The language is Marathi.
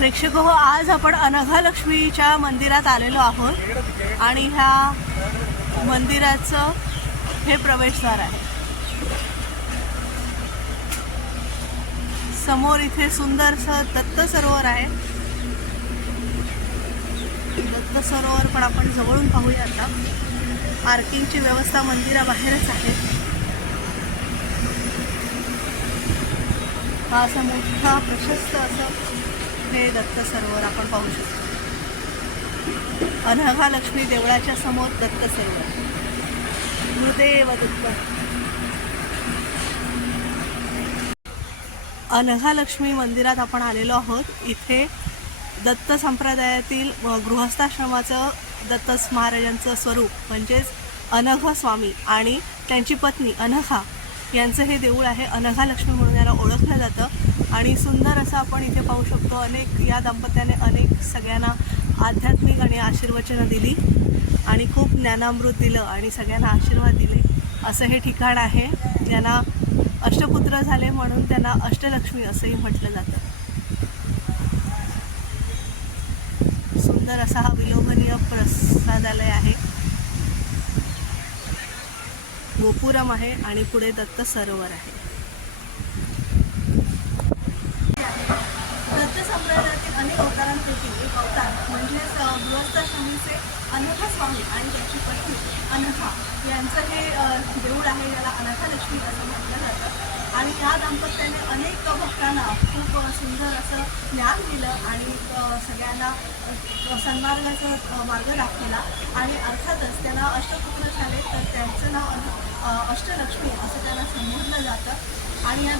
प्रेक्षक हो, आज आपण अनघालक्ष्मीच्या मंदिरात आलेलो आहोत आणि ह्या मंदिराचं हे प्रवेशद्वार आहे। समोर इथे सुंदरसं दत्त सरोवर आहे। दत्त सरोवर पण आपण जवळून पाहूया। आता पार्किंगची व्यवस्था मंदिराबाहेरच आहे। हा असा मोठा प्रशस्त असं हे दत्त सरोवर आपण पाहू शकतो। अनघालक्ष्मी देवळाच्या समोर दत्त सरोवर। गुरुदेव दत्त। अनघालक्ष्मी मंदिरात आपण आलेलो आहोत। इथे दत्त संप्रदायातील गृहस्थाश्रमाचं दत्त महाराजांचं स्वरूप म्हणजेच अनघ स्वामी आणि त्यांची पत्नी अनघा यांचं हे देऊळ आहे। अनघालक्ष्मी म्हणून याला ओळखलं जातं आणि सुंदर असं आपण इथे पाहू शकतो। अनेक या दाम्पत्याने अनेक सगळ्यांना आध्यात्मिक आणि आशीर्वचनं दिली आणि खूप ज्ञानामृत दिलं आणि सगळ्यांना आशीर्वाद दिले असं हे ठिकाण आहे। यांना अष्टपुत्र झाले म्हणून त्यांना अष्टलक्ष्मी असंही म्हटलं जातं। सुंदर असा हा विलोभनीय प्रसादालय आहे। गोपुरम आहे आणि पुढे दत्त सरोवर आहे। दत्त संप्रदायातील अनेक अवतारांपैकी एक अवतार म्हणजेच गृहस्थाश्रमीचे अनघा स्वामी आणि त्यांची पत्नी अनघा यांचं हे देऊळ आहे। याला अनघालक्ष्मी असं म्हटलं जातं आणि या दाम्पत्याने अनेक भक्तांना खूप सुंदर असं ज्ञान दिलं आणि सगळ्यांना सन्मार्गाचा मार्ग दाखवला आणि अर्थातच त्यांना अष्टपुत्र झाले तर त्यांचं नाव अष्टलक्ष्मी असं त्यांना संबोधलं जातं। आणि या